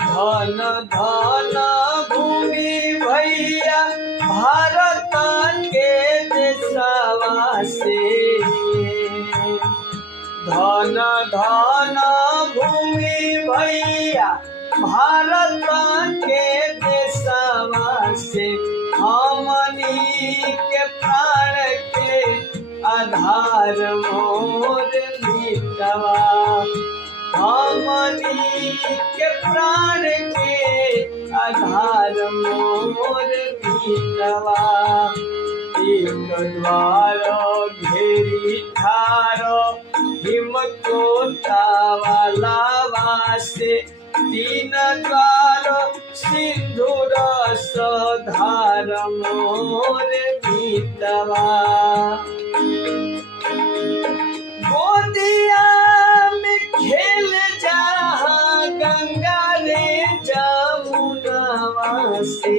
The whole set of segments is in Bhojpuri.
धन धन भूमि भैया भारत के देशवा से। धन धन भूमि भैया भारत के देशवा से। हमनी के प्राण के आधार मोर मितवा। हमनी के प्राण के आधार मोर मितवा। एक द्वार घेरी ठार हिमकोटवा से। तीन द्वार सिंधुर सधार मोर मितवा। गोदिया में खेल जहाँ गंगा रे जमुनवा से।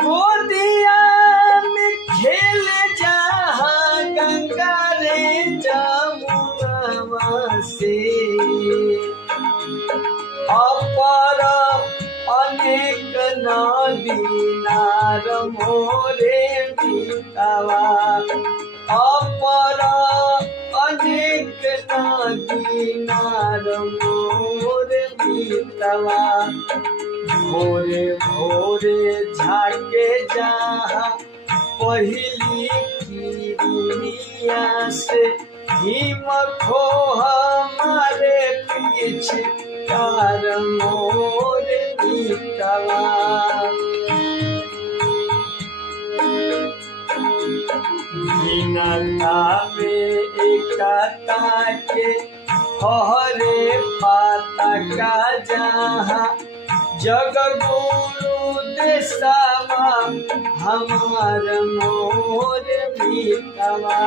गोदिया में खेल जहाँ गंगा रे जमुनवा से। अपर अनेक नदी नार मोरे मितवा। अपर अनेक नदी नार मोरे मितवा। भोरे भोरे झाके जहाँ पहली किरनिया से। हिम खो हमारे पीछे कार मोर मितवा। मीनता में एकता के हरे पाता का जहाँ। जग गुरु देशवा हमार मोर मितवा।